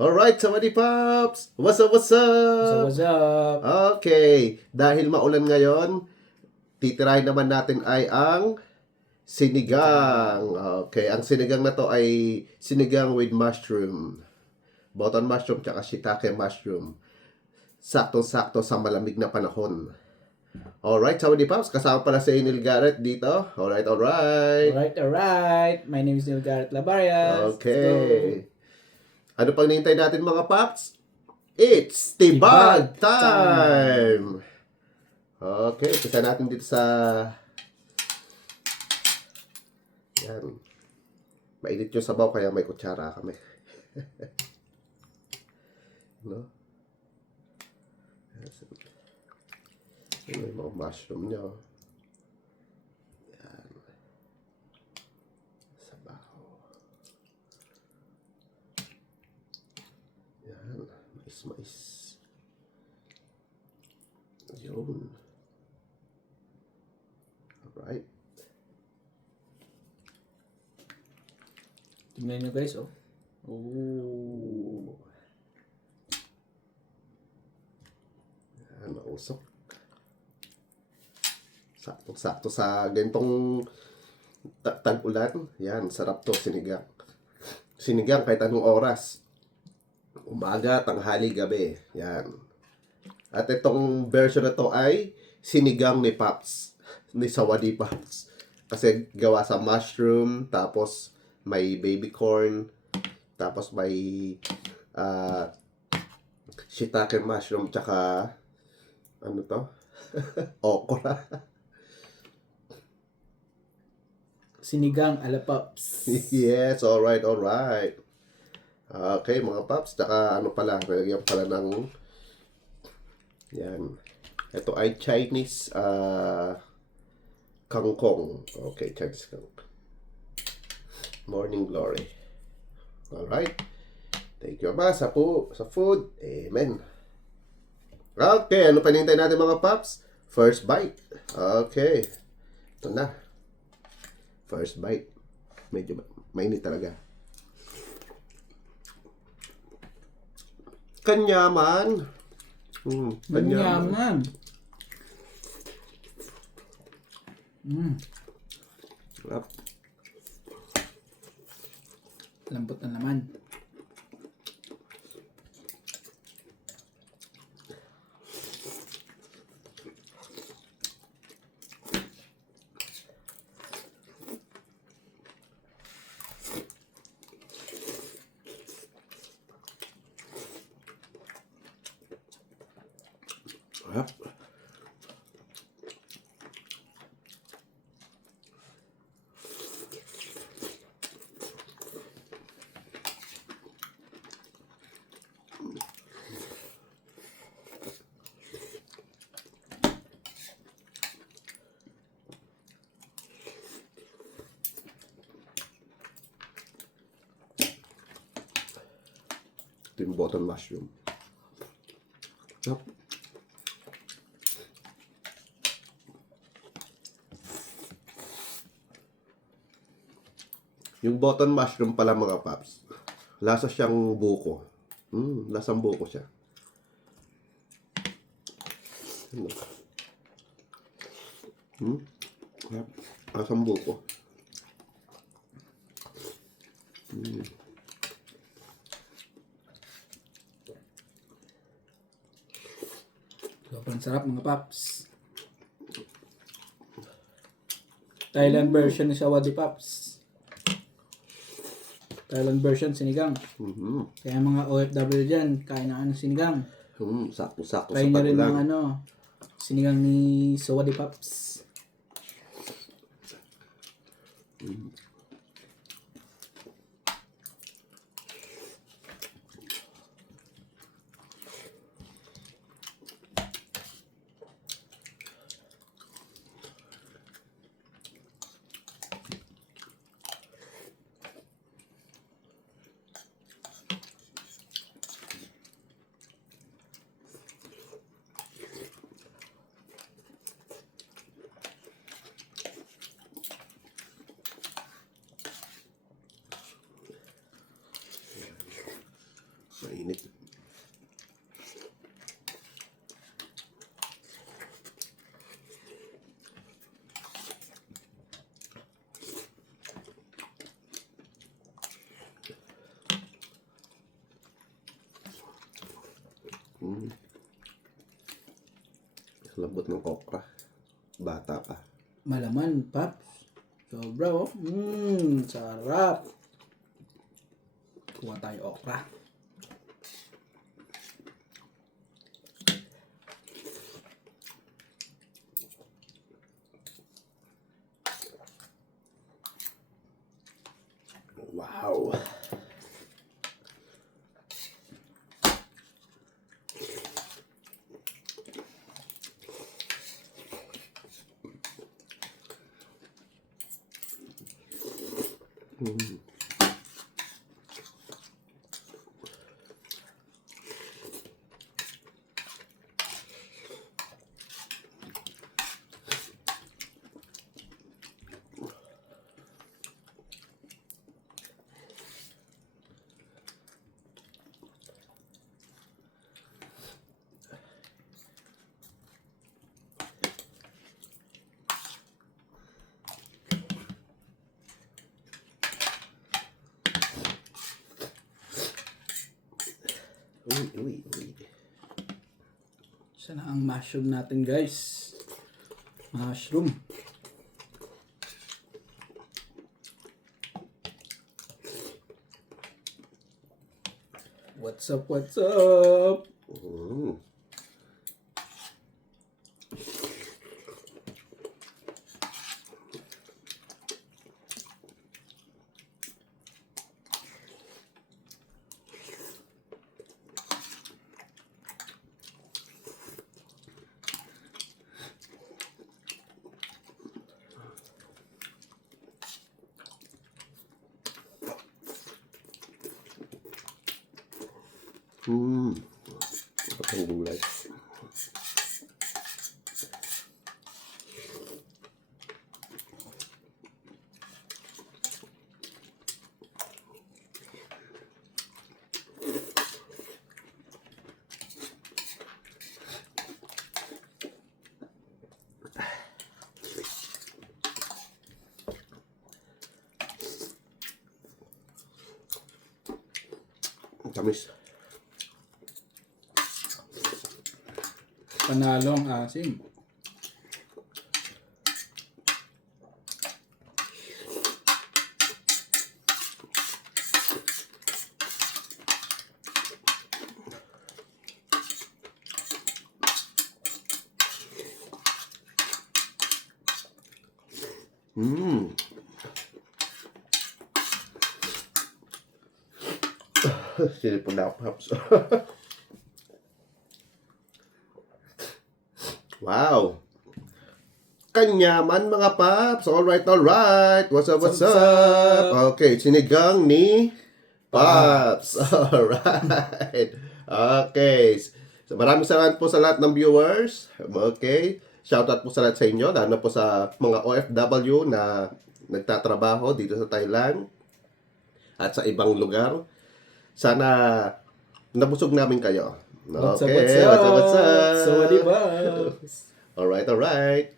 Alright, Sawadee Pops! What's up, what's So up? what's up? Okay, dahil maulan ngayon, titirahin naman natin ay ang sinigang. Okay, ang sinigang na to ay sinigang with mushroom. Button mushroom tsaka shiitake mushroom. Sakto-sakto sa malamig na panahon. Alright, Sawadee Pops, kasama pala si Neil Garrett dito. Alright. Alright. My name is Neil Garrett Labarias. Okay. Ano pang nihintay natin mga Pops? It's Tibag Tibag time! Okay, pisa natin dito sa... Yan. Mainit yung sabaw kaya may kutsara kami. No? Yan yung mga mushroom nyo. Yan. Sabaw. Yan. Mais. Yun. Alright. Tingnan nyo guys, oh. Oh. Yan, mausok. Sakto-sakto sa ganitong tag-ulan. Yan, sarap to, sinigang. Sinigang kahit anong oras. Umaga, tanghali, gabi. Yan. At itong version na to ay sinigang ni Pops. Ni Sawadee Pops. Kasi gawa sa mushroom, tapos may baby corn, tapos may shiitake mushroom, tsaka ano to? Okra. Sinigang ala Pops. Yes, alright. Okay, mga Pops, tsaka ano pala, lagyan pala ng yan. Ito ay Chinese kangkong. Okay, Chinese kangkong. Morning Glory. Alright. Thank you, Ama, sa food. Amen. Okay, ano pa hinihintay natin mga Pops? First bite. Okay. Ito na. First bite. Medyo mainit talaga. Kanyaman. Manyaman. Sarap. Lambot na naman. Sarap. Ito yung button mushroom. Sarap. Yung button mushroom pala mga Pops, lasa siyang buko. Lasang buko siya. Lasang buko. Sobrang sarap mga Pops. Thailand version ni Sawadee Pops. Thailand version sinigang. Kaya mga OFW dyan, kain na sinigang. Sakto-sakto Try sa na rin ng tag-ulan. sinigang ni Sawadee Pops. Mainit. Lambot ng okra. Bata pa. Malaman, Paps. Sobra, oh. Sarap. Kuha tayo okra. Wow. Uy. Sana ang mushroom natin, guys. Mushroom. What's up, what's up? Sarap ng gulay. Tamis. Panalo ang asim. Sinipon na ako, Paps. Wow. Kanyaman mga Paps. Alright. What's up? Okay, sinigang ni Paps. Alright. Okay. So, maraming salamat po sa lahat ng viewers. Okay. Shoutout po sa lahat sa inyo. Lalo po sa mga OFW na nagtatrabaho dito sa Thailand at sa ibang lugar. Sana nabusog namin kayo. What's Okay, up? what's up? Sawadee ba? Alright.